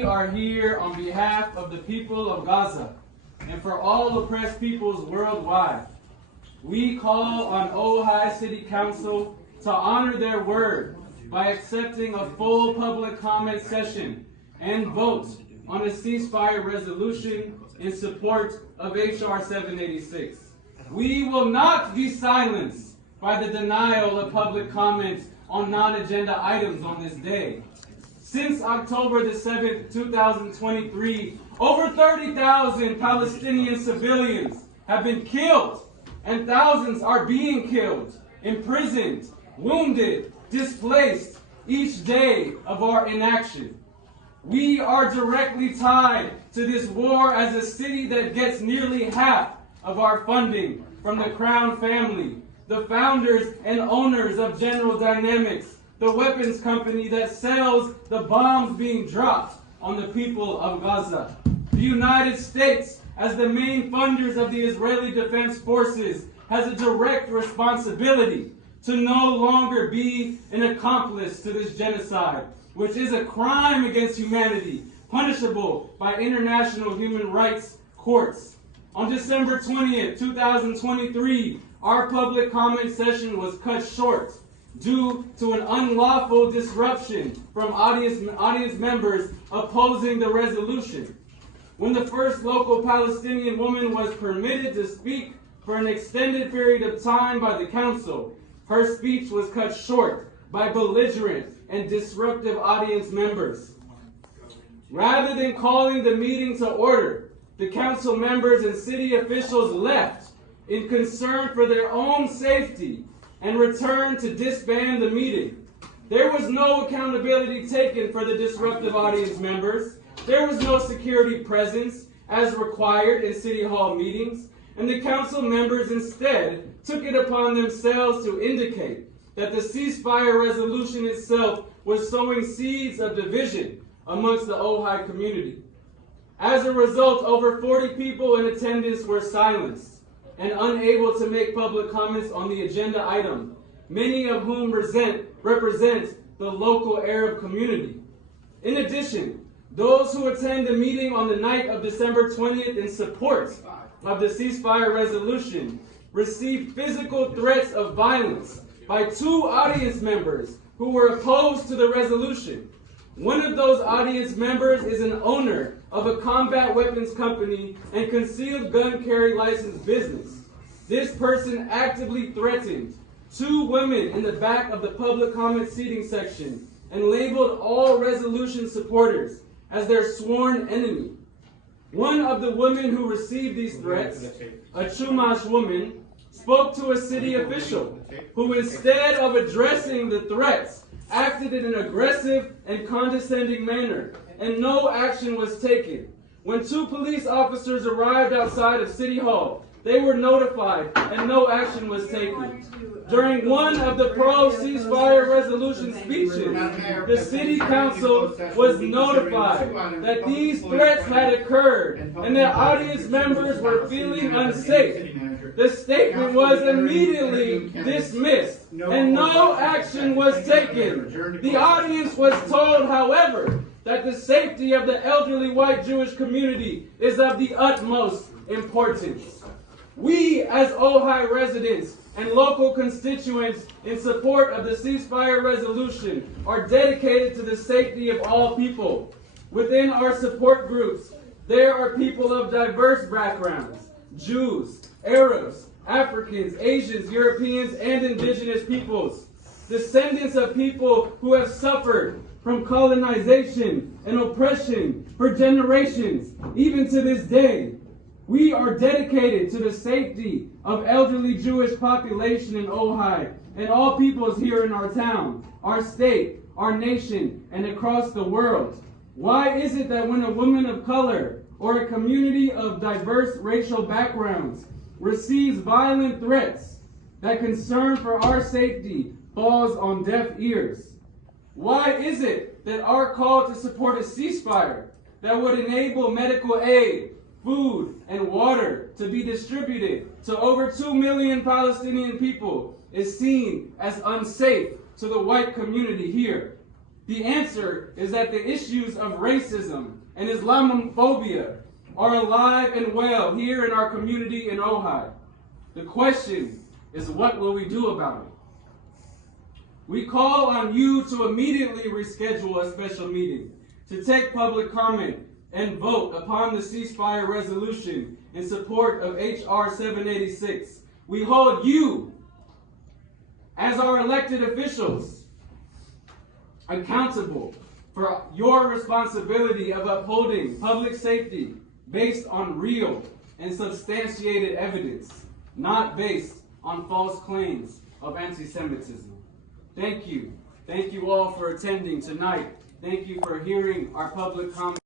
We are here on behalf of the people of Gaza and for all oppressed peoples worldwide. We call on Ojai City Council to honor their word by accepting a full public comment session and vote on a ceasefire resolution in support of H.R. 786. We will not be silenced by the denial of public comments on non-agenda items on this day. Since October the 7th, 2023, over 30,000 Palestinian civilians have been killed, and thousands are being killed, imprisoned, wounded, displaced each day of our inaction. We are directly tied to this war as a city that gets nearly half of our funding from the Crown family, the founders and owners of General Dynamics, the weapons company that sells the bombs being dropped on the people of Gaza. The United States, as the main funders of the Israeli Defense Forces, has a direct responsibility to no longer be an accomplice to this genocide, which is a crime against humanity, punishable by international human rights courts. On December 20th, 2023, our public comment session was cut short due to an unlawful disruption from audience members opposing the resolution. When the first local Palestinian woman was permitted to speak for an extended period of time by the council, her speech was cut short by belligerent and disruptive audience members. Rather than calling the meeting to order, the council members and city officials left in concern for their own safety and returned to disband the meeting. There was no accountability taken for the disruptive audience members. There was no security presence as required in City Hall meetings, and the council members instead took it upon themselves to indicate that the ceasefire resolution itself was sowing seeds of division amongst the Ojai community. As a result, over 40 people in attendance were silenced and unable to make public comments on the agenda item, many of whom represent the local Arab community. In addition, those who attend the meeting on the night of December 20th in support of the ceasefire resolution received physical threats of violence by 2 audience members who were opposed to the resolution. One of those audience members is an owner of a combat weapons company and concealed gun carry license business. This person actively threatened 2 women in the back of the public comment seating section and labeled all resolution supporters as their sworn enemy. One of the women who received these threats, a Chumash woman, spoke to a city official who, instead of addressing the threats, acted in an aggressive and condescending manner, and no action was taken. When 2 police officers arrived outside of City Hall, they were notified and no action was taken. During one of the pro-ceasefire resolution speeches, the city council was notified that these threats had occurred and that audience members were feeling unsafe. The statement was immediately dismissed and no action was taken. The audience was told, however, that the safety of the elderly white Jewish community is of the utmost importance. We, as Ojai residents and local constituents in support of the ceasefire resolution, are dedicated to the safety of all people. Within our support groups, there are people of diverse backgrounds: Jews, Arabs, Africans, Asians, Europeans, and indigenous peoples. Descendants of people who have suffered from colonization and oppression for generations, even to this day. We are dedicated to the safety of elderly Jewish population in Ojai and all peoples here in our town, our state, our nation, and across the world. Why is it that when a woman of color or a community of diverse racial backgrounds receives violent threats, that concern for our safety falls on deaf ears? Why is it that our call to support a ceasefire that would enable medical aid, food, and water to be distributed to over 2 million Palestinian people is seen as unsafe to the white community here? The answer is that the issues of racism and Islamophobia are alive and well here in our community in Ojai. The question is, what will we do about it? We call on you to immediately reschedule a special meeting, to take public comment and vote upon the ceasefire resolution in support of H.R. 786. We hold you, as our elected officials, accountable for your responsibility of upholding public safety based on real and substantiated evidence, not based on false claims of anti-Semitism. Thank you. Thank you all for attending tonight. Thank you for hearing our public comment.